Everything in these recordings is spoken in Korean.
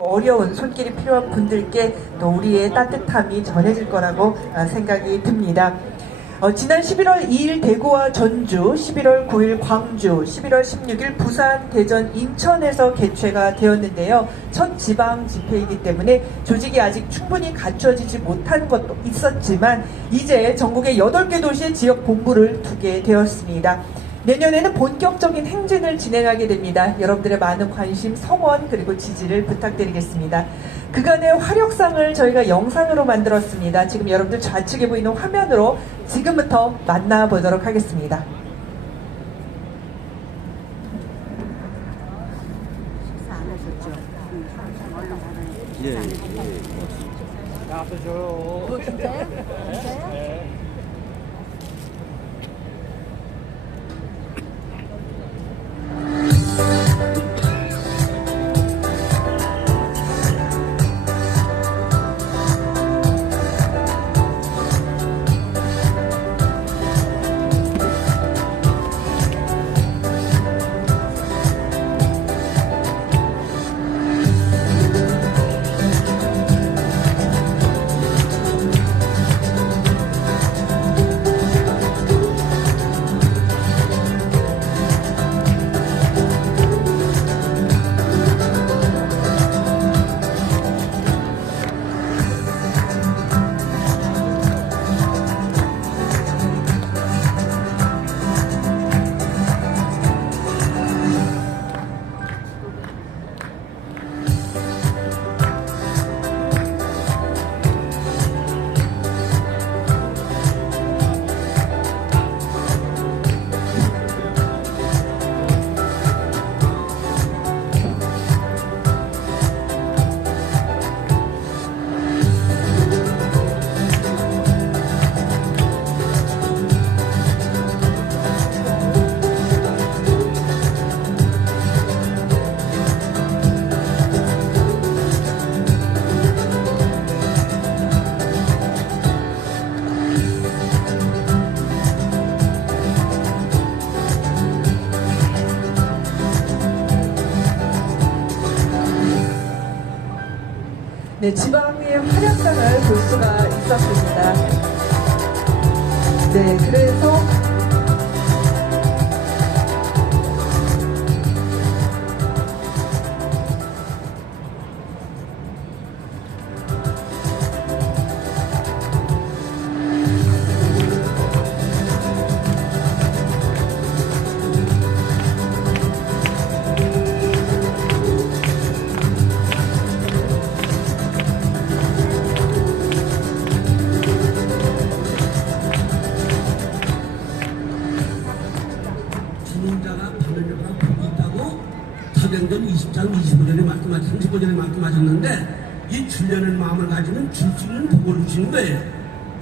어려운 손길이 필요한 분들께 또 우리의 따뜻함이 전해질 거라고 생각이 듭니다. 지난 11월 2일 대구와 전주, 11월 9일 광주, 11월 16일 부산, 대전, 인천에서 개최가 되었는데요. 첫 지방 집회이기 때문에 조직이 아직 충분히 갖춰지지 못한 것도 있었지만 이제 전국의 8개 도시의 지역 본부를 두게 되었습니다. 내년에는 본격적인 행진을 진행하게 됩니다. 여러분들의 많은 관심, 성원 그리고 지지를 부탁드리겠습니다. 그간의 화력상을 저희가 영상으로 만들었습니다. 지금 여러분들 좌측에 보이는 화면으로 지금부터 만나보도록 하겠습니다. 식사 안 하셨죠? 얼른 가봐요. 예. 나도 줘요. 진짜요? 진짜요? 네. 네, 지방의 활약상을 볼 수가 있었습니다. 네, 그래서 진행자가 판매료가 폭이 있다고 사병전 20장 25절에 말씀하신 35절에 말씀하셨는데 이 주려는 마음을 가지면 줄 수 있는 복을 주시는 거예요.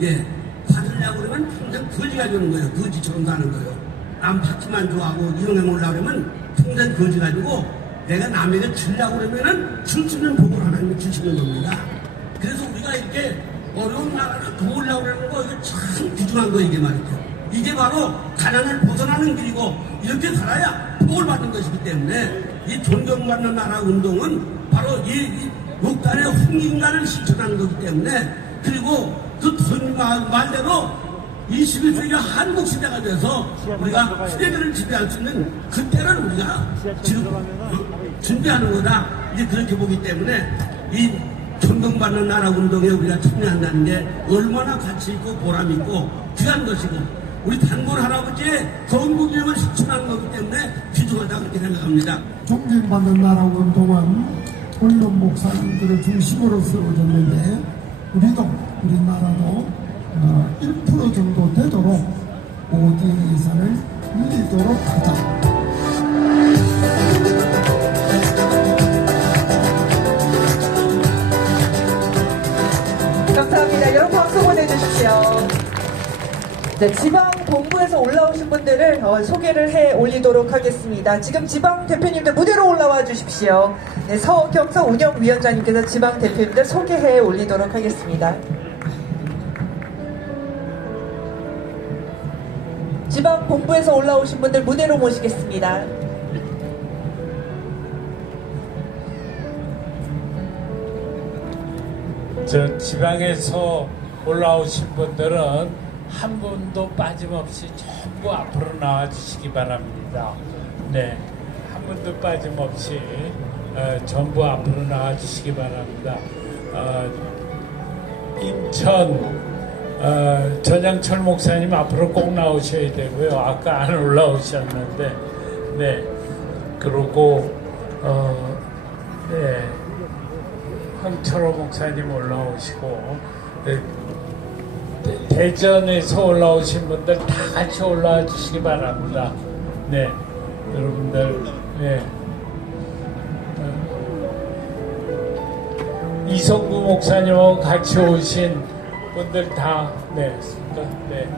예, 받으려고 그러면 평생 거지 가지고 오는 거예요. 거지처럼 사는 거예요. 남 받기만 좋아하고 이용해 놓으려고 그러면 평생 거지 가지고 내가 남에게 주려고 그러면은 줄 수 있는 복을 하나님이 주시는 겁니다. 그래서 우리가 이렇게 어려운 나라를 도우려고 그러는 거 이게 참 귀중한 거예요. 이게 말이죠. 이게 바로 가난을 벗어나는 길이고 이렇게 살아야 복을 받는 것이기 때문에 이 존경받는 나라 운동은 바로 이 육단의 홍인간을 실천하는 거기 때문에 그리고 그 말대로 21세기가 한국 시대가 돼서 우리가 세계를 지배할 수 있는 그때를 우리가 지금 준비하는 거다 이제 그렇게 보기 때문에 이 존경받는 나라 운동에 우리가 참여한다는 게 얼마나 가치 있고 보람 있고 귀한 것이고 우리 단골 할아버지의 건국이념을 실천하는 거기 때문에 귀중하다 그렇게 생각합니다. 존경받는 나라 운동은 언론 목사님들을 중심으로 세워졌는데 우리도 우리나라도 1% 정도 되도록 ODA 예산을 늘리도록 하자. 감사합니다. 여러분 박수 보내주십시오. 네, 지방 본부에서 올라오신 분들을 소개를 해 올리도록 하겠습니다. 지금 지방 대표님들 무대로 올라와 주십시오. 네, 서경석 운영위원장님께서 지방 대표님들 소개해 올리도록 하겠습니다. 지방 본부에서 올라오신 분들 무대로 모시겠습니다. 저 지방에서 올라오신 분들은 한 분도 빠짐없이 전부 앞으로 나와 주시기 바랍니다. 네, 한 분도 빠짐없이 전부 앞으로 나와 주시기 바랍니다. 인천 전양철 목사님 앞으로 꼭 나오셔야 되고요. 아까 안 올라오셨는데, 네, 그리고 네, 황철호 목사님 올라오시고, 네, 대전에서 올라오신 분들 다 같이 올라와 주시기 바랍니다. 네, 여러분들, 네. 이성구 목사님하고 같이 오신 분들 다, 네, 네.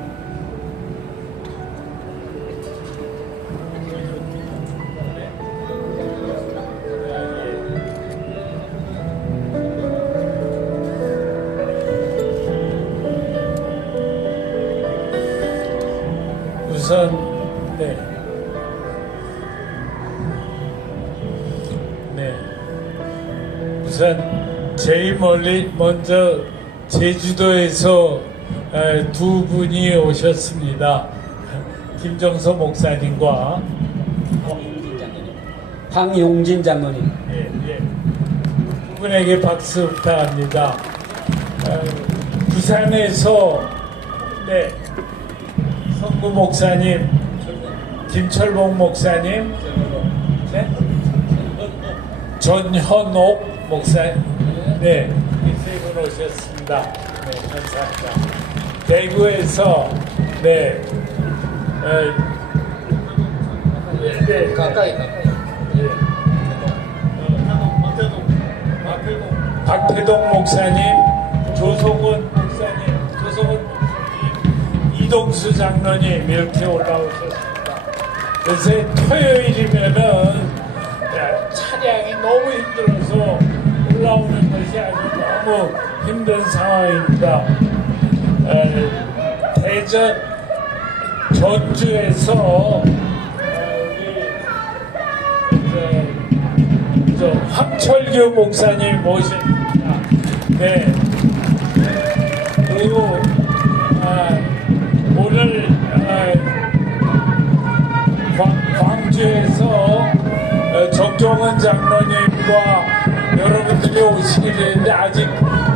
우선, 네. 네. 우선, 제일 먼저 제주도에서 두 분이 오셨습니다. 김정서 목사님과 황용진 장로님. 예, 예. 두 분에게 박수 부탁합니다. 부산에서 네, 성구 목사님, 김철봉 목사님, 네? 전현옥 목사님, 네, 이 세 분 오셨습니다. 네, 감사합니다. 대구에서 네, 네, 가까이. 박태동 목사님, 조성원 목사님, 이동수 장로님 이렇게 올라오셨습니다. 그래서 토요일이면은 차량이 너무 힘들어서 올라오는 것이 아주 너무 힘든 상황입니다. 대전, 전주에서 우리 황철규 목사님 모십니다. 네. 그리고 오늘 광주에서 정종원 장로님과 여러분들이 오시게 되는데 아직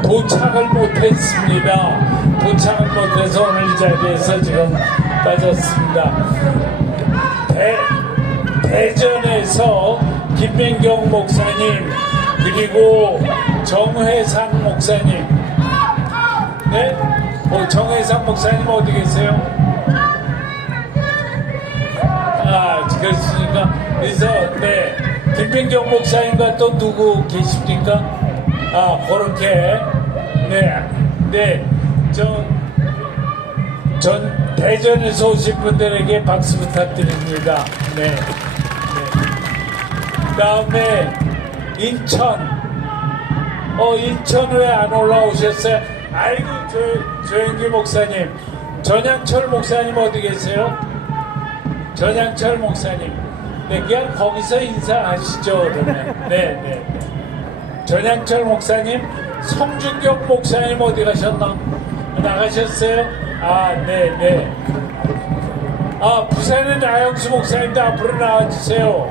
도착을 못했습니다. 도착을 못해서 오늘 이 자리에서 지금 빠졌습니다. 대전에서 김민경 목사님 그리고 정회상 목사님, 네? 정회상 목사님 어디 계세요? 그렇습니까? 그래서 네, 김민경 목사님과 또 누구 계십니까? 그렇게 네, 전 대전에서 오신 분들에게 박수 부탁드립니다. 네. 그다음에 인천 왜 안 올라오셨어요? 아이고 조영기 목사님, 전양철 목사님 어디 계세요? 전양철 목사님, 네, 그냥 거기서 인사하시죠 그러면. 네. 전양철 목사님, 성준경 목사님 어디 가셨나? 나가셨어요? 네. 부산의 나영수 목사님도 앞으로 나와주세요.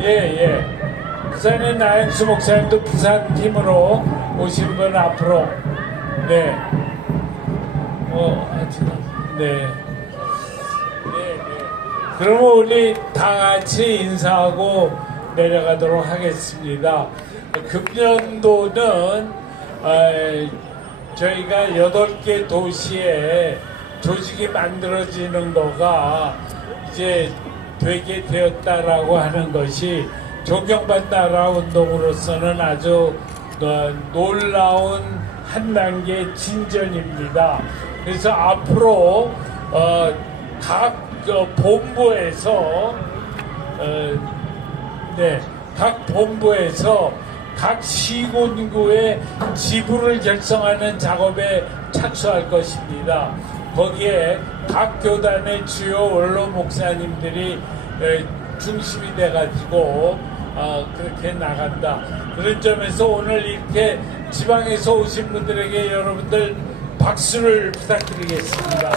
예. 부산의 나영수 목사님도 부산 팀으로 오신 분 앞으로. 네. 네. 그러면 우리 다 같이 인사하고 내려가도록 하겠습니다. 금년도는 저희가 8개 도시에 조직이 만들어지는 거가 이제 되게 되었다라고 하는 것이 존경받는 나라 운동으로서는 아주 놀라운 한 단계 진전입니다. 그래서 앞으로 각 본부에서 각 본부에서 각 시군구의 지부를 결성하는 작업에 착수할 것입니다. 거기에 각 교단의 주요 원로 목사님들이 중심이 돼가지고 그렇게 나간다. 그런 점에서 오늘 이렇게 지방에서 오신 분들에게 여러분들 박수를 부탁드리겠습니다.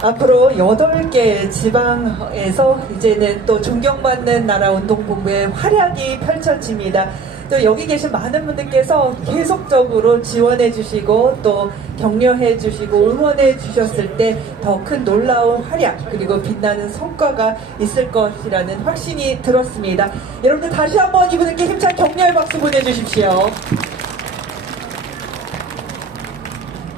앞으로 8개 지방에서 이제는 또 존경받는 나라 운동본부의 활약이 펼쳐집니다. 또 여기 계신 많은 분들께서 계속적으로 지원해 주시고 또 격려해 주시고 응원해 주셨을 때 더 큰 놀라운 활약 그리고 빛나는 성과가 있을 것이라는 확신이 들었습니다. 여러분들 다시 한번 이분들께 힘찬 격려의 박수 보내주십시오.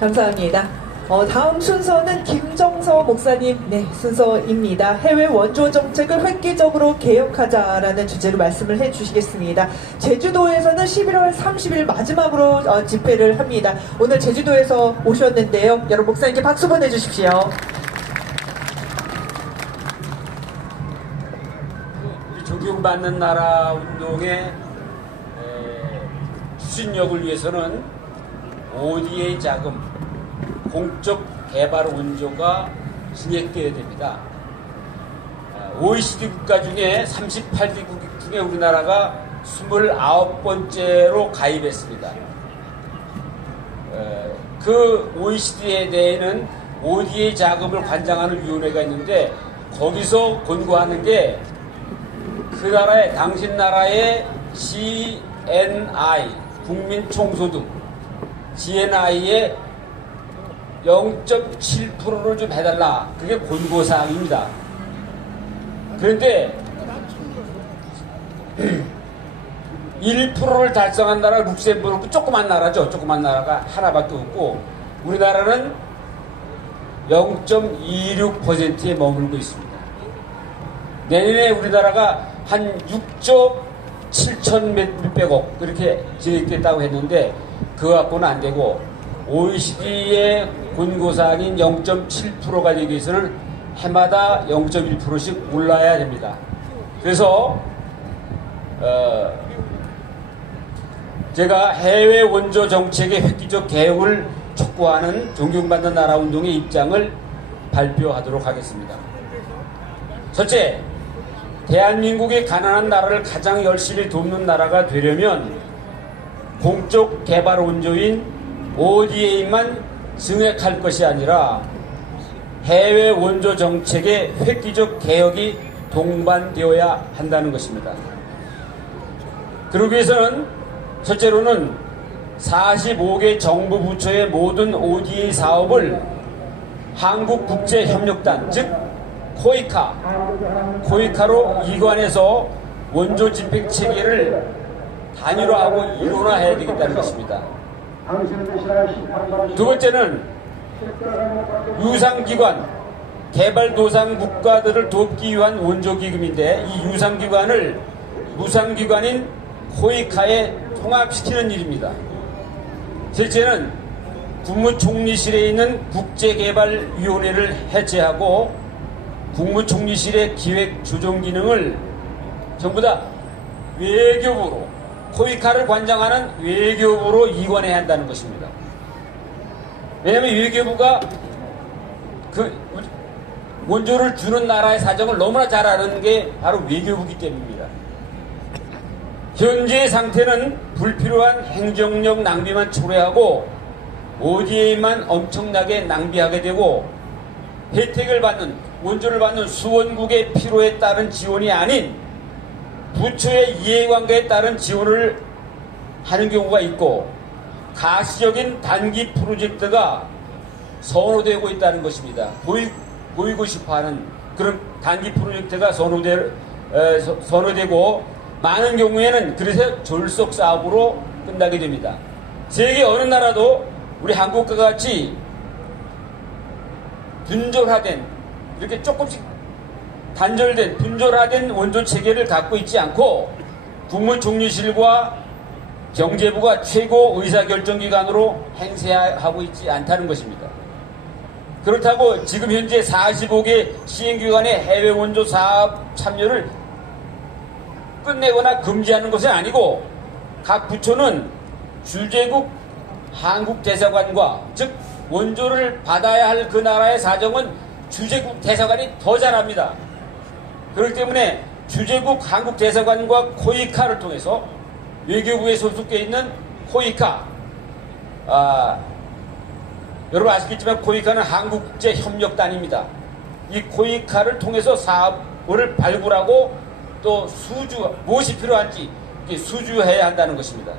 감사합니다. 다음 순서는 김정서 목사님 순서입니다. 해외 원조 정책을 획기적으로 개혁하자라는 주제로 말씀을 해주시겠습니다. 제주도에서는 11월 30일 마지막으로 집회를 합니다. 오늘 제주도에서 오셨는데요. 여러분 목사님께 박수 보내주십시오. 우리 존경받는 나라 운동의 추진력을 위해서는 ODA 자금, 공적 개발 원조가 증액되어야 됩니다. OECD 국가 중에 38개국 중에 우리나라가 29번째로 가입했습니다. 그 OECD 내에는 ODA 자금을 관장하는 위원회가 있는데 거기서 권고하는 게 그 나라의 당신 나라의 GNI 국민총소득 GNI의 0.7%를 좀 해달라. 그게 권고사항입니다. 그런데 1%를 달성한 나라 룩셈부르크 조그만 나라죠. 조그만 나라가 하나밖에 없고 우리나라는 0.26%에 머물고 있습니다. 내년에 우리나라가 한 6조 7천 몇백억 그렇게 진행됐다고 했는데 그거 갖고는 안 되고 OECD의 권고사항인 0.7%가 되기 위해서는 해마다 0.1%씩 올라야 됩니다. 그래서 제가 해외 원조 정책의 획기적 개혁을 촉구하는 존경받는 나라 운동의 입장을 발표하도록 하겠습니다. 첫째, 대한민국의 가난한 나라를 가장 열심히 돕는 나라가 되려면 공적 개발 원조인 ODA만 증액할 것이 아니라 해외 원조 정책의 획기적 개혁이 동반되어야 한다는 것입니다. 그러기 위해서는 첫째로는 45개 정부 부처의 모든 ODA 사업을 한국국제협력단 즉 코이카로 이관해서 원조 집행 체계를 단일화하고 일원화해야 되겠다는 것입니다. 두 번째는 유상기관, 개발도상 국가들을 돕기 위한 원조기금인데 이 유상기관을 무상기관인 코이카에 통합시키는 일입니다. 셋째는 국무총리실에 있는 국제개발위원회를 해체하고 국무총리실의 기획조정 기능을 전부 다 외교부로 코이카를 관장하는 외교부로 이관해야 한다는 것입니다. 왜냐하면 외교부가 그 원조를 주는 나라의 사정을 너무나 잘 아는 게 바로 외교부이기 때문입니다. 현재의 상태는 불필요한 행정력 낭비만 초래하고 ODA만 엄청나게 낭비하게 되고 혜택을 받는 원조를 받는 수원국의 필요에 따른 지원이 아닌 부처의 이해관계에 따른 지원을 하는 경우가 있고 가시적인 단기 프로젝트가 선호되고 있다는 것입니다. 보이고 싶어하는 그런 단기 프로젝트가 선호되고 많은 경우에는 그래서 졸속 사업으로 끝나게 됩니다. 세계 어느 나라도 우리 한국과 같이 분절화된 이렇게 조금씩 단절된 분절화된 원조 체계를 갖고 있지 않고 국무총리실과 경제부가 최고 의사결정기관으로 행세하고 있지 않다는 것입니다. 그렇다고 지금 현재 45개 시행기관의 해외 원조 사업 참여를 끝내거나 금지하는 것은 아니고 각 부처는 주재국 한국대사관과 즉 원조를 받아야 할 그 나라의 사정은 주재국 대사관이 더 잘합니다. 그렇기 때문에 주재국 한국대사관과 코이카를 통해서 외교부에 소속돼 있는 코이카, 여러분 아시겠지만 코이카는 한국국제협력단입니다. 이 코이카를 통해서 사업을 발굴하고 또 무엇이 필요한지 수주해야 한다는 것입니다.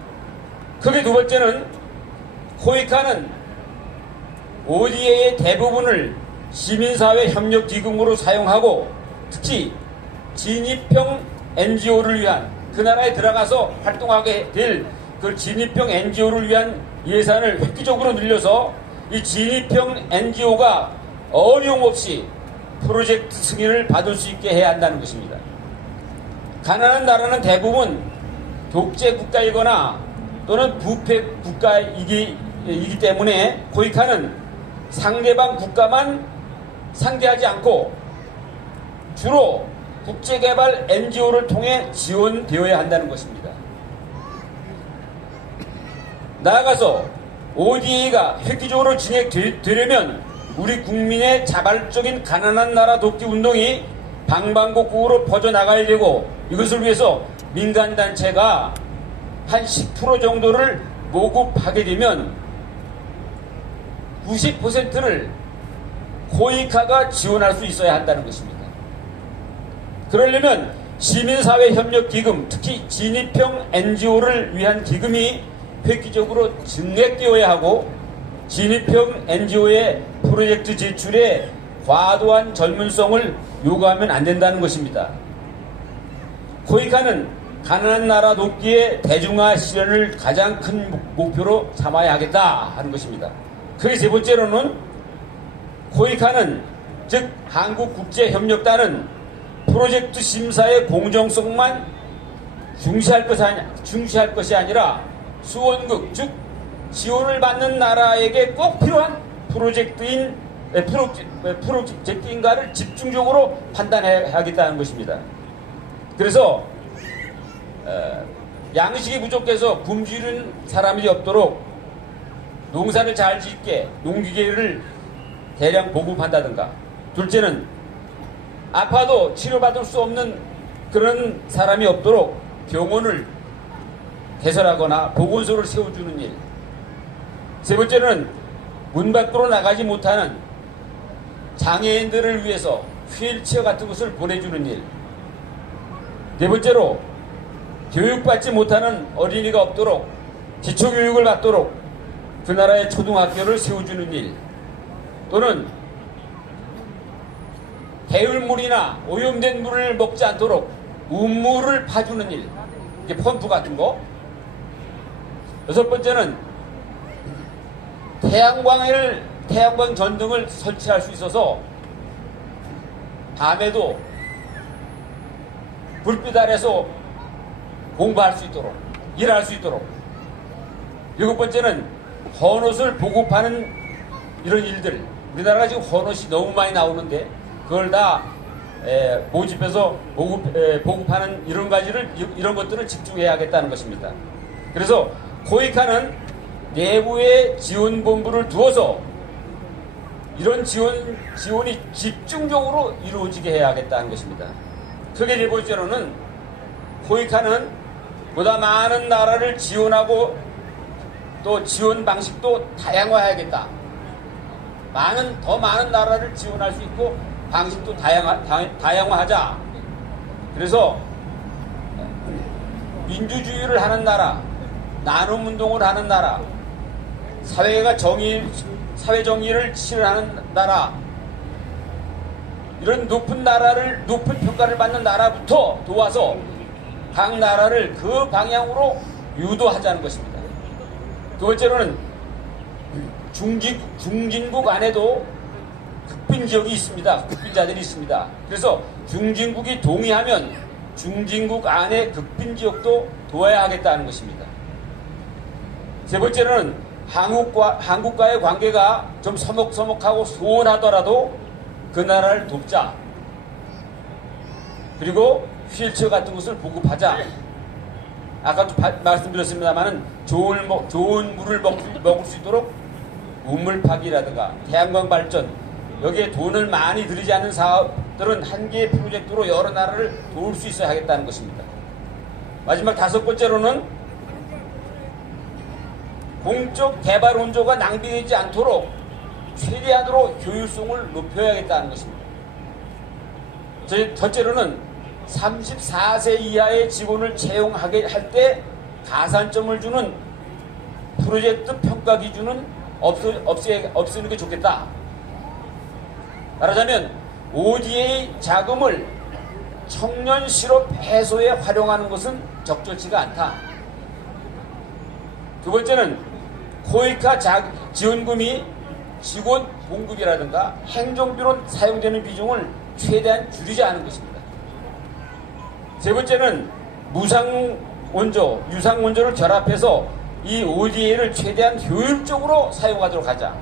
그게 두 번째는 코이카는 ODA의 대부분을 시민사회협력기금으로 사용하고 특히 진입형 NGO를 위한 그 나라에 들어가서 활동하게 될 그 진입형 NGO를 위한 예산을 획기적으로 늘려서 이 진입형 NGO가 어려움없이 프로젝트 승인을 받을 수 있게 해야 한다는 것입니다. 가난한 나라는 대부분 독재 국가이거나 또는 부패 국가이기 때문에 코이카는 상대방 국가만 상대하지 않고 주로 국제개발 NGO를 통해 지원되어야 한다는 것입니다. 나아가서 ODA가 획기적으로 진행되려면 우리 국민의 자발적인 가난한 나라 돕기 운동이 방방곡곡으로 퍼져나가야 되고 이것을 위해서 민간단체가 한 10% 정도를 모금하게 되면 90%를 코이카가 지원할 수 있어야 한다는 것입니다. 그러려면 시민사회협력기금, 특히 진입형 NGO를 위한 기금이 획기적으로 증액되어야 하고 진입형 NGO의 프로젝트 제출에 과도한 젊은성을 요구하면 안 된다는 것입니다. 코이카는 가난한 나라 돕기의 대중화 실현을 가장 큰 목표로 삼아야 하겠다 하는 것입니다. 그리고 세 번째로는 코이카는 즉 한국국제협력단은 프로젝트 심사의 공정성만 중시할 것이 아니라 수원국 즉 지원을 받는 나라에게 꼭 필요한 프로젝트인가를 집중적으로 판단해야겠다는 것입니다. 그래서 양식이 부족해서 굶주리는 사람이 없도록 농사를 잘 짓게 농기계를 대량 보급한다든가, 둘째는 아파도 치료받을 수 없는 그런 사람이 없도록 병원을 개설하거나 보건소를 세워주는 일, 세 번째는 문 밖으로 나가지 못하는 장애인들을 위해서 휠체어 같은 것을 보내주는 일, 네 번째로 교육받지 못하는 어린이가 없도록 기초교육을 받도록 그 나라의 초등학교를 세워주는 일, 또는 배율물이나 오염된 물을 먹지 않도록 우물을 파주는 일, 이게 펌프 같은 거. 여섯 번째는 태양광 전등을 설치할 수 있어서 밤에도 불빛 아래서 공부할 수 있도록, 일할 수 있도록. 일곱 번째는 헌옷을 보급하는 이런 일들. 우리나라가 지금 헌옷이 너무 많이 나오는데 그걸 다 모집해서 보급하는 이런 것들을 집중해야겠다는 것입니다. 그래서 코이카는 내부에 지원본부를 두어서 이런 지원이 집중적으로 이루어지게 해야겠다는 것입니다. 크게 네 번째로는 코이카는 보다 많은 나라를 지원하고 또 지원 방식도 다양화해야겠다. 더 많은 나라를 지원할 수 있고 방식도 다양화하자. 그래서 민주주의를 하는 나라, 나눔 운동을 하는 나라, 사회 정의를 실현하는 나라, 이런 높은 평가를 받는 나라부터 도와서 각 나라를 그 방향으로 유도하자는 것입니다. 두 번째로는 중진국 안에도 극빈지역이 있습니다. 극빈자들이 있습니다. 그래서 중진국이 동의하면 중진국 안에 극빈지역도 도와야 하겠다는 것입니다. 세 번째로는 한국과의 관계가 좀 서먹서먹하고 소원하더라도 그 나라를 돕자. 그리고 휠체어 같은 것을 보급하자. 아까도 말씀드렸습니다만 좋은 물을 먹을 수 있도록 우물 파기라든가 태양광 발전, 여기에 돈을 많이 들이지 않는 사업들 것들은 한 개의 프로젝트로 여러 나라를 도울 수 있어야 하겠다는 것입니다. 마지막 5번째로는 공적 개발 원조가 낭비되지 않도록 최대한으로 효율성을 높여야겠다는 것입니다. 첫째로는 34세 이하의 직원을 채용하게 할 때 가산점을 주는 프로젝트 평가 기준은 없애는 게 좋겠다. 말하자면 ODA 자금을 청년 실업 해소에 활용하는 것은 적절치가 않다. 두 번째는 코이카 지원금이 직원 봉급이라든가 행정비로 사용되는 비중을 최대한 줄이지 않은 것입니다. 세 번째는 유상 원조를 결합해서 이 ODA를 최대한 효율적으로 사용하도록 하자.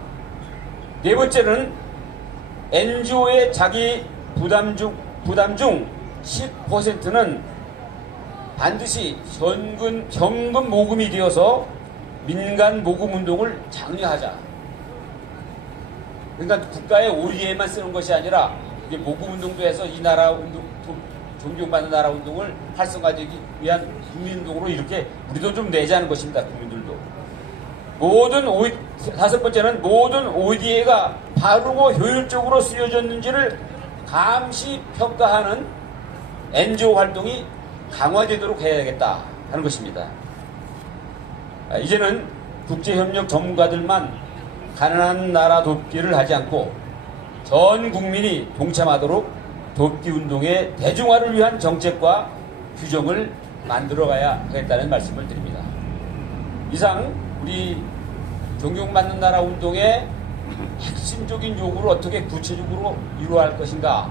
네 번째는 NGO의 자기 부담 중 10%는 반드시 현금 모금이 되어서 민간 모금 운동을 장려하자. 그러니까 국가의 ODA만 쓰는 것이 아니라 이게 모금 운동도 해서 이 나라 운동, 존경받는 나라 운동을 활성화되기 위한 국민운동으로 이렇게 우리도 좀 내자는 것입니다. 국민들도. 다섯 번째는 모든 ODA가 바르고 효율적으로 쓰여졌는지를 감시 평가하는 NGO 활동이 강화되도록 해야겠다 하는 것입니다. 이제는 국제협력 전문가들만 가난한 나라 돕기를 하지 않고 전 국민이 동참하도록 돕기 운동의 대중화를 위한 정책과 규정을 만들어가야 하겠다는 말씀을 드립니다. 이상 우리 존경받는 나라 운동의 핵심적인 요구를 어떻게 구체적으로 이루어갈 것인가,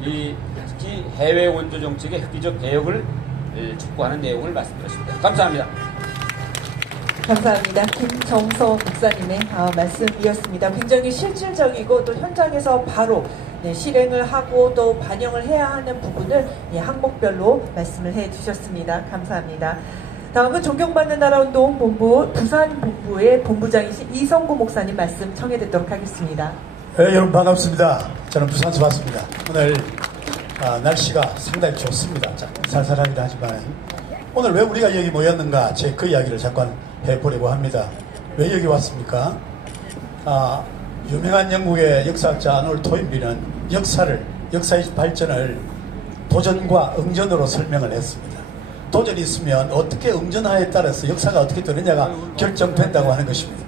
특히 해외 원조 정책의 획기적 개혁을 촉구하는 내용을 말씀드렸습니다. 감사합니다. 감사합니다. 김정서 목사님의 말씀이었습니다. 굉장히 실질적이고 또 현장에서 바로 실행을 하고 또 반영을 해야 하는 부분을 항목별로 말씀을 해주셨습니다. 감사합니다. 다음은 존경받는 나라운동 본부 부산본부의 본부장이신 이성구 목사님 말씀 청해 듣도록 하겠습니다. 네, 여러분 반갑습니다. 저는 부산에서 왔습니다. 오늘 날씨가 상당히 좋습니다. 살살하긴 하지만 오늘 왜 우리가 여기 모였는가, 제 그 이야기를 잠깐 해보려고 합니다. 왜 여기 왔습니까? 유명한 영국의 역사학자 아놀 토인비는 역사의 발전을 도전과 응전으로 설명을 했습니다. 도전이 있으면 어떻게 응전하에 따라서 역사가 어떻게 되느냐가 결정된다고 하는 것입니다.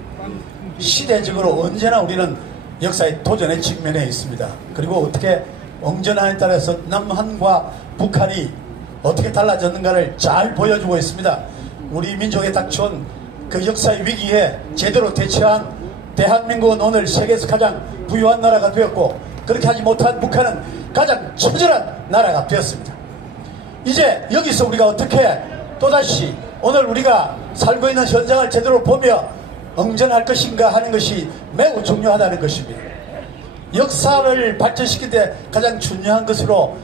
시대적으로 언제나 우리는 역사의 도전에 직면해 있습니다. 그리고 어떻게 응전하에 따라서 남한과 북한이 어떻게 달라졌는가를 잘 보여주고 있습니다. 우리 민족에 닥쳐온 그 역사의 위기에 제대로 대처한 대한민국은 오늘 세계에서 가장 부유한 나라가 되었고, 그렇게 하지 못한 북한은 가장 처절한 나라가 되었습니다. 이제 여기서 우리가 어떻게 또다시 오늘 우리가 살고 있는 현장을 제대로 보며 응전할 것인가 하는 것이 매우 중요하다는 것입니다. 역사를 발전시킬 때 가장 중요한 것으로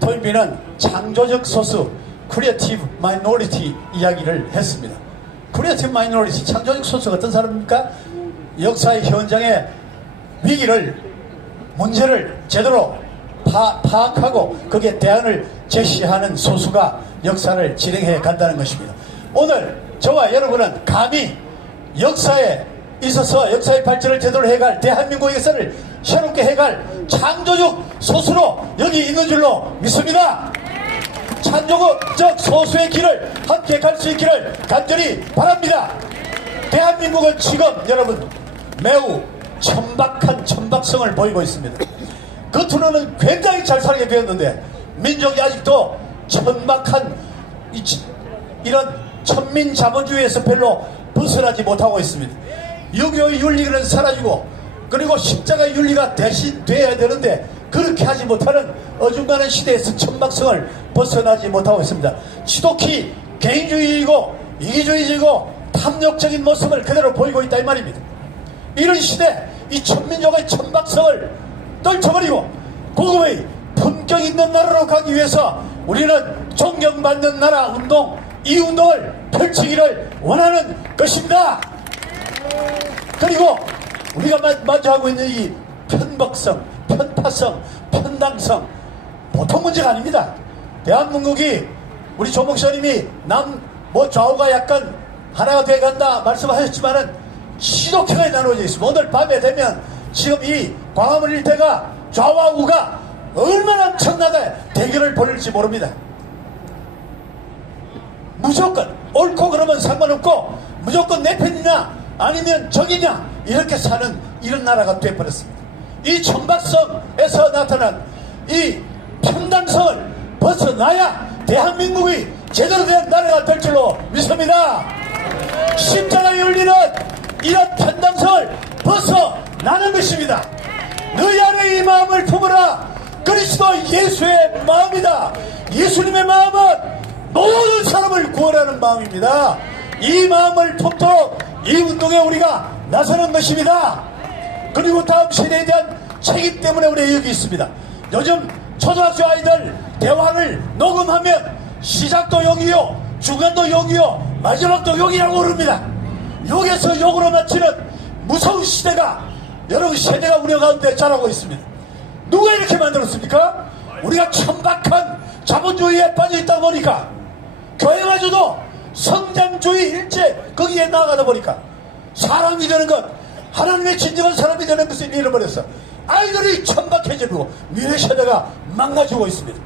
토인비는 창조적 소수 크리에이티브 마이너리티 이야기를 했습니다. 크리에이티브 마이너리티, 창조적 소수가 어떤 사람입니까? 역사의 현장의 위기를, 문제를 제대로 파악하고 거기에 대안을 제시하는 소수가 역사를 진행해 간다는 것입니다. 오늘 저와 여러분은 감히 역사에 있어서 역사의 발전을 제대로 해갈, 대한민국 역사를 새롭게 해갈 창조적 소수로 여기 있는 줄로 믿습니다. 창조적 소수의 길을 함께 갈 수 있기를 간절히 바랍니다. 대한민국은 지금 여러분 매우 천박성을 보이고 있습니다. 겉으로는 굉장히 잘 살게 되었는데 민족이 아직도 천박한 이런 천민자본주의에서 별로 벗어나지 못하고 있습니다. 유교의 윤리는 사라지고 그리고 십자가의 윤리가 대신 돼야 되는데 그렇게 하지 못하는 어중간한 시대에서 천박성을 벗어나지 못하고 있습니다. 지독히 개인주의이고 이기주의이고 탐욕적인 모습을 그대로 보이고 있다 이 말입니다. 이런 시대, 이 천민족의 천박성을 떨쳐버리고 고급의 품격 있는 나라로 가기 위해서 우리는 존경받는 나라 운동, 이 운동을 펼치기를 원하는 것입니다. 그리고 우리가 마주하고 있는 이 편박성, 편파성, 편당성, 보통 문제가 아닙니다. 대한민국이 우리 조 목사님이 좌우가 약간 하나가 돼간다 말씀하셨지만은 시독회가 나누어져 있습니다. 오늘 밤에 되면 지금 이 광화문 일대가 좌와 우가 얼마나 엄청나게 대결을 벌일지 모릅니다. 무조건 옳고 그러면 상관없고 무조건 내 편이냐 아니면 적이냐 이렇게 사는 이런 나라가 되어버렸습니다. 이 천박성에서 나타난 이 평등성을 벗어나야 대한민국이 제대로 된 나라가 될 줄로 믿습니다. 십자가에 열리는 이런 평등성을 벗어나는 것입니다. 너희 안에 이 마음을 품으라. 그리스도 예수의 마음이다. 예수님의 마음은 모든 사람을 구원하는 마음입니다. 이 마음을 품도록 이 운동에 우리가 나서는 것입니다. 그리고 다음 세대에 대한 책임 때문에 우리 여기 있습니다. 요즘 초등학교 아이들 대화를 녹음하면 시작도 욕이요, 중간도 욕이요, 마지막도 욕이라고 그럽니다. 욕에서 욕으로 마치는 무서운 시대가 여러분 세대가 우리 가운데 자라고 있습니다. 누가 이렇게 만들었습니까? 우리가 천박한 자본주의에 빠져있다 보니까 교회마저도 성장주의 일제 거기에 나아가다 보니까 사람이 되는 것, 하나님의 진정한 사람이 되는 것을 잃어버렸어. 아이들이 천박해지고 미래 세대가 망가지고 있습니다.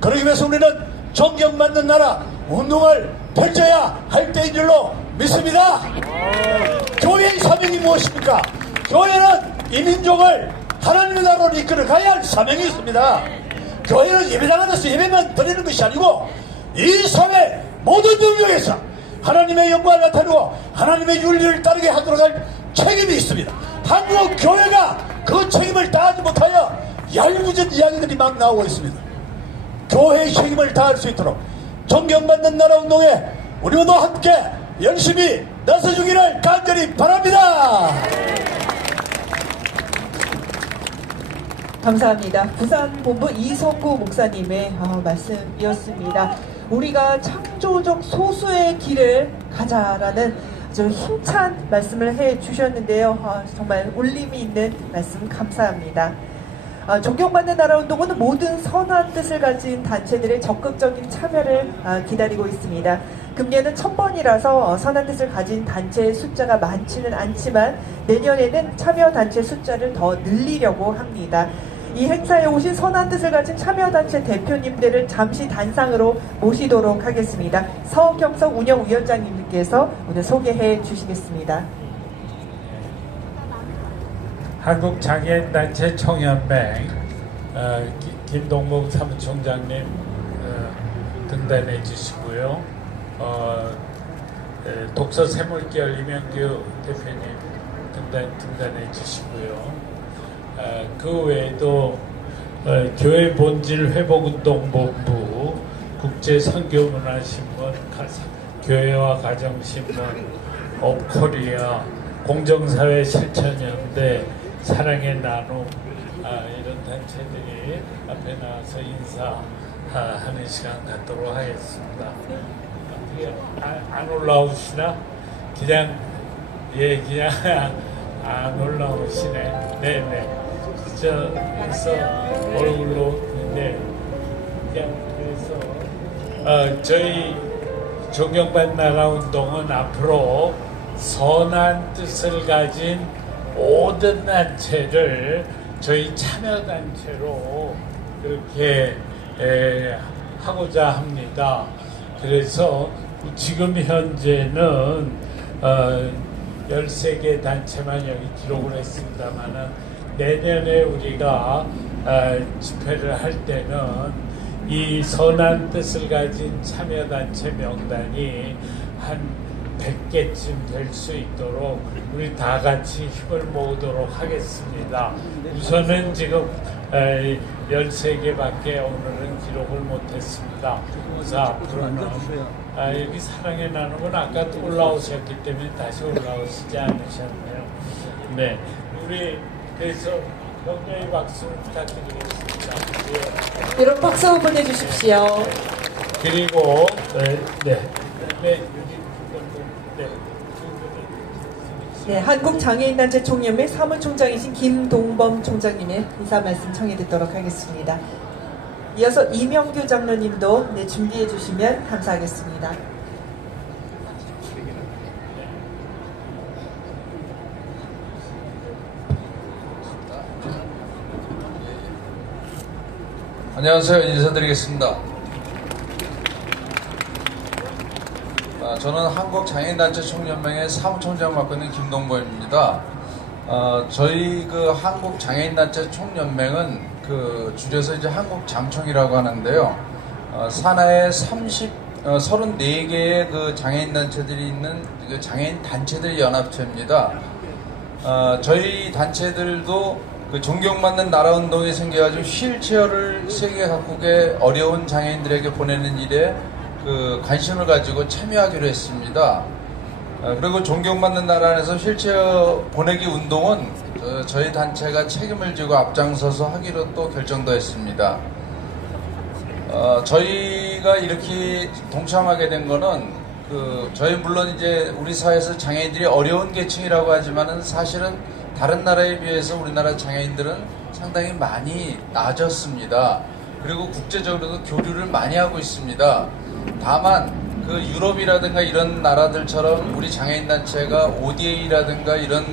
그러기 위해서 우리는 존경받는 나라 운동을 펼쳐야 할 때인 줄로 믿습니다. 교회의 사명이 무엇입니까? 교회는 이 민족을 하나님의 나라로 이끌어 가야 할 사명이 있습니다. 교회는 예배당에 가서 예배만 드리는 것이 아니고 이 사회 모든 영역에서 하나님의 영광을 나타내고 하나님의 윤리를 따르게 하도록 할 책임이 있습니다. 한국 교회가 그 책임을 다하지 못하여 얄궂은 이야기들이 막 나오고 있습니다. 교회의 책임을 다할 수 있도록 존경받는 나라 운동에 우리 모두 함께 열심히 나서주기를 간절히 바랍니다. 감사합니다. 부산본부 이성구 목사님의 말씀이었습니다. 우리가 창조적 소수의 길을 가자라는 아주 힘찬 말씀을 해주셨는데요. 정말 울림이 있는 말씀 감사합니다. 존경받는 나라 운동은 모든 선한 뜻을 가진 단체들의 적극적인 참여를 기다리고 있습니다. 금년은 1000번이라서 선한 뜻을 가진 단체의 숫자가 많지는 않지만 내년에는 참여 단체 숫자를 더 늘리려고 합니다. 이 행사에 오신 선한 뜻을 가진 참여단체 대표님들을 잠시 단상으로 모시도록 하겠습니다. 서경석 운영위원장님께서 오늘 소개해 주시겠습니다. 한국장애인단체 청년회 김동목 사무총장님 등단해 주시고요. 독서 새물결 이명규 대표님 등단해 주시고요. 그 외에도 교회 본질 회복운동본부, 국제선교문화신문, 교회와 가정신문, 업코리아, 공정사회 실천연대, 사랑의 나눔 이런 단체들이 앞에 나와서 인사하는 시간 갖도록 하겠습니다. 안 올라오시나? 그냥 안 올라오시네. 네네. 그래서 얼굴로 그냥 그래서 저희 존경받는 나라 운동은 앞으로 선한 뜻을 가진 모든 단체를 저희 참여단체로 그렇게 하고자 합니다. 그래서 지금 현재는 13개 단체만 여기 기록을 했습니다만은 내년에 우리가 집회를 할 때는 이 선한 뜻을 가진 참여단체 명단이 한 100개쯤 될 수 있도록 우리 다 같이 힘을 모으도록 하겠습니다. 우선은 지금 13개밖에 오늘은 기록을 못했습니다. 그래서 앞으로는 여기 사랑의 나눔은 아까 올라오셨기 때문에 다시 올라오시지 않으셨네요. 네, 우리 그래서 격려의 박수를 부탁드리겠습니다. 네. 여러분 박수 한번 보내주십시오. 그리고 네, 한국장애인단체 총연맹 사무총장이신 김동범 총장님의 인사 말씀 청해 듣도록 하겠습니다. 이어서 이명규 장로님도 네, 준비해 주시면 감사하겠습니다. 안녕하세요. 인사드리겠습니다. 저는 한국장애인단체 총연맹의 사무총장 맡고 있는 김동범입니다. 저희 그 한국장애인단체 총연맹은 줄여서 이제 한국장총이라고 하는데요. 산하에 34개의 그 장애인단체들이 있는 그 장애인 단체들 연합체입니다. 저희 단체들도 그 존경받는 나라운동이 생겨가지고 휠체어를 세계 각국의 어려운 장애인들에게 보내는 일에 그 관심을 가지고 참여하기로 했습니다. 그리고 존경받는 나라 안에서 휠체어 보내기 운동은 저희 단체가 책임을 지고 앞장서서 하기로 또 결정도 했습니다. 저희가 이렇게 동참하게 된 거는 저희 물론 이제 우리 사회에서 장애인들이 어려운 계층이라고 하지만은 사실은 다른 나라에 비해서 우리나라 장애인들은 상당히 많이 나아졌습니다. 그리고 국제적으로도 교류를 많이 하고 있습니다. 다만 그 유럽이라든가 이런 나라들처럼 우리 장애인단체가 ODA라든가 이런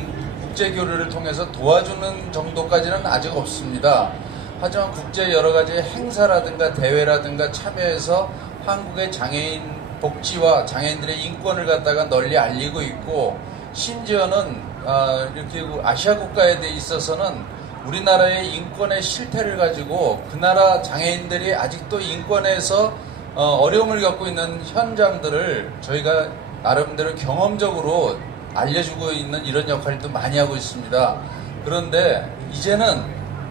국제교류를 통해서 도와주는 정도까지는 아직 없습니다. 하지만 국제 여러가지 행사라든가 대회라든가 참여해서 한국의 장애인 복지와 장애인들의 인권을 갖다가 널리 알리고 있고, 심지어는 이렇게 아시아 국가에 대해 있어서는 우리나라의 인권의 실태를 가지고 그 나라 장애인들이 아직도 인권에서 어려움을 겪고 있는 현장들을 저희가 나름대로 경험적으로 알려주고 있는 이런 역할도 많이 하고 있습니다. 그런데 이제는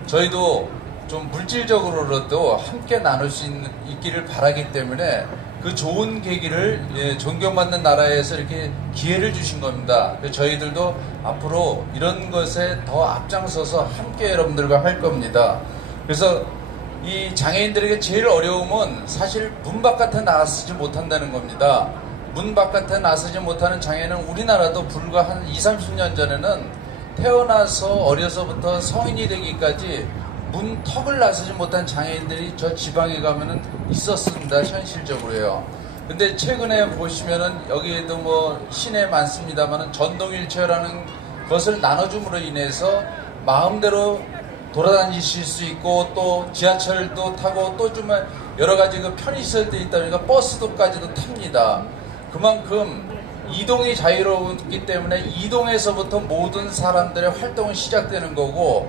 저희도 좀 물질적으로라도 함께 나눌 수 있기를 바라기 때문에 그 좋은 계기를 존경받는 나라에서 이렇게 기회를 주신 겁니다. 그래서 저희들도 앞으로 이런 것에 더 앞장서서 함께 여러분들과 할 겁니다. 그래서 이 장애인들에게 제일 어려움은 사실 문 바깥에 나서지 못한다는 겁니다. 문 바깥에 나서지 못하는 장애는 우리나라도 불과 한 20-30년 전에는 태어나서 어려서부터 성인이 되기까지 문턱을 나서지 못한 장애인들이 저 지방에 가면은 있었습니다. 현실적으로요. 근데 최근에 보시면은 여기에도 뭐 시내에 많습니다만은 전동 휠체어라는 것을 나눠줌으로 인해서 마음대로 돌아다니실 수 있고, 또 지하철도 타고 또 좀 여러 가지 그 편의시설도 있다 보니까 버스도까지도 탑니다. 그만큼 이동이 자유로웠기 때문에 이동에서부터 모든 사람들의 활동은 시작되는 거고,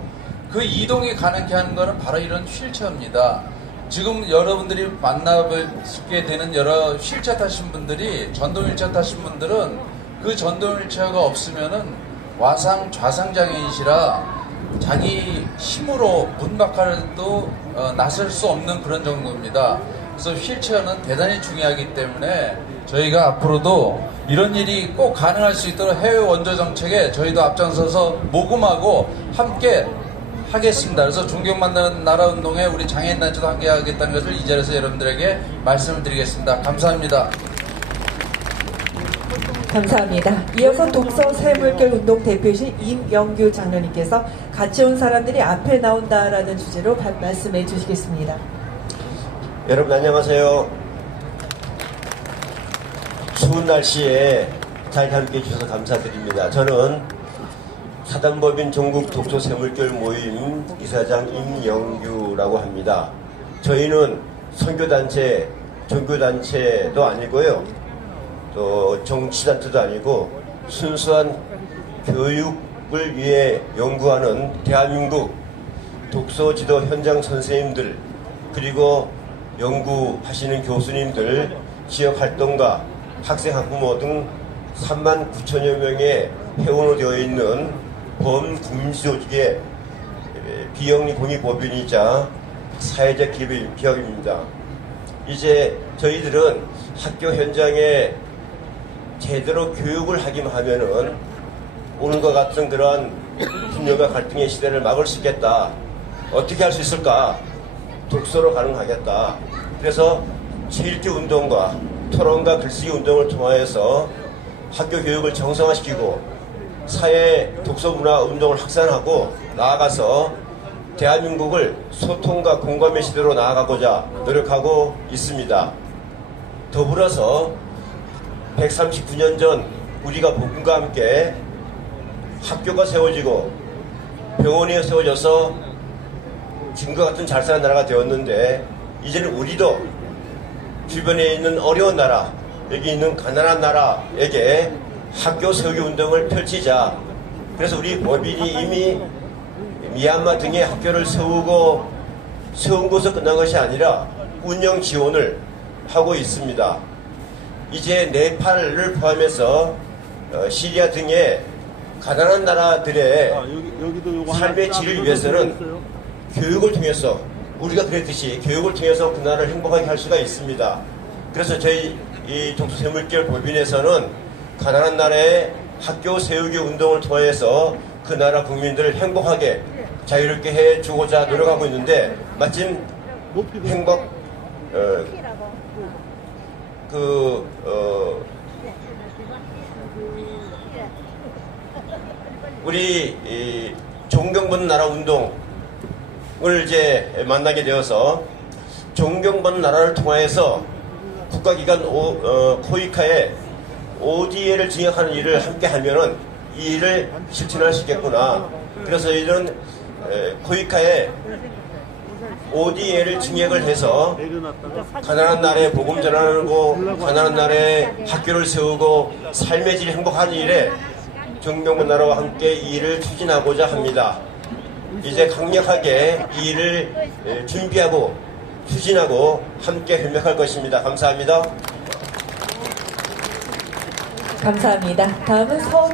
그 이동이 가능케 하는 것은 바로 이런 휠체어입니다. 지금 여러분들이 만나뵙게 되는 여러 휠체어 타신 분들이, 전동 휠체어 타신 분들은 그 전동 휠체어가 없으면은 와상 좌상 장애인이시라 자기 힘으로 문 밖으로도 나설 수 없는 그런 정도입니다. 그래서 휠체어는 대단히 중요하기 때문에 저희가 앞으로도 이런 일이 꼭 가능할 수 있도록 해외 원조 정책에 저희도 앞장서서 모금하고 함께 하겠습니다. 그래서 존경받는 나라 운동에 우리 장애인단체도 함께 하겠다는 것을 이 자리에서 여러분들에게 말씀을 드리겠습니다. 감사합니다. 감사합니다. 이어서 독서 새물결 운동 대표이신 임영규 장로님께서 같이 온 사람들이 앞에 나온다라는 주제로 말씀해 주시겠습니다. 여러분 안녕하세요. 추운 날씨에 잘 함께해 주셔서 감사드립니다. 저는 사단법인 전국 독서 새물결 모임 이사장 임영규라고 합니다. 저희는 선교단체, 종교단체도 아니고요, 또 정치단체도 아니고 순수한 교육을 위해 연구하는 대한민국 독서지도 현장 선생님들, 그리고 연구하시는 교수님들, 지역활동가, 학생 학부모 등 39,000여 명의 회원으로 되어 있는 범금지조직의 비영리 공익법인이자 사회적 기업입니다. 이제 저희들은 학교 현장에 제대로 교육을 하기만 하면은 오늘과 같은 그런 분열과 갈등의 시대를 막을 수 있겠다. 어떻게 할 수 있을까? 독서로 가능하겠다. 그래서 제1기 운동과 토론과 글쓰기 운동을 통하여서 학교 교육을 정상화시키고 사회 독서 문화 운동을 확산하고 나아가서 대한민국을 소통과 공감의 시대로 나아가고자 노력하고 있습니다. 더불어서 139년 전 우리가 복음과 함께 학교가 세워지고 병원이 세워져서 지금과 같은 잘 사는 나라가 되었는데, 이제는 우리도 주변에 있는 어려운 나라, 여기 있는 가난한 나라에게 학교 세우기 운동을 펼치자. 그래서 우리 법인이 이미 미얀마 등의 학교를 세운 곳에서 끝난 것이 아니라 운영 지원을 하고 있습니다. 이제 네팔을 포함해서 시리아 등의 가난한 나라들의 삶의 질을 위해서는 교육을 통해서, 우리가 그랬듯이 교육을 통해서 그 나라를 행복하게 할 수가 있습니다. 그래서 저희 이 독서샘물결 법인에서는 가난한 나라의 학교 세우기 운동을 통해서 그 나라 국민들을 행복하게 자유롭게 해주고자 노력하고 있는데, 마침 우리 존경받는 나라 운동을 이제 만나게 되어서, 존경받는 나라를 통해서 국가기관 코이카에 ODA를 징역하는 일을 함께 하면은 이 일을 실천할 수 있겠구나. 그래서 이런 코이카에 ODA를 징역을 해서 가난한 나라에 복음 전하고 가난한 나라에 학교를 세우고 삶의 질 행복한 일에 존경받는 나라와 함께 이 일을 추진하고자 합니다. 이제 강력하게 이 일을 준비하고 추진하고 함께 협력할 것입니다. 감사합니다. 감사합니다. 다음은 서울